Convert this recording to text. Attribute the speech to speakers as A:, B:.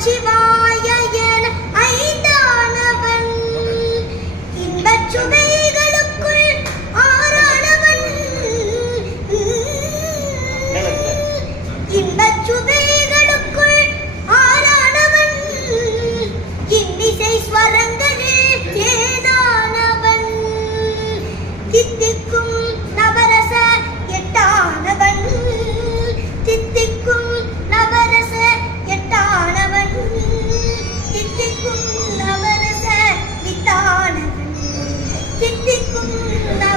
A: 去吧。Din.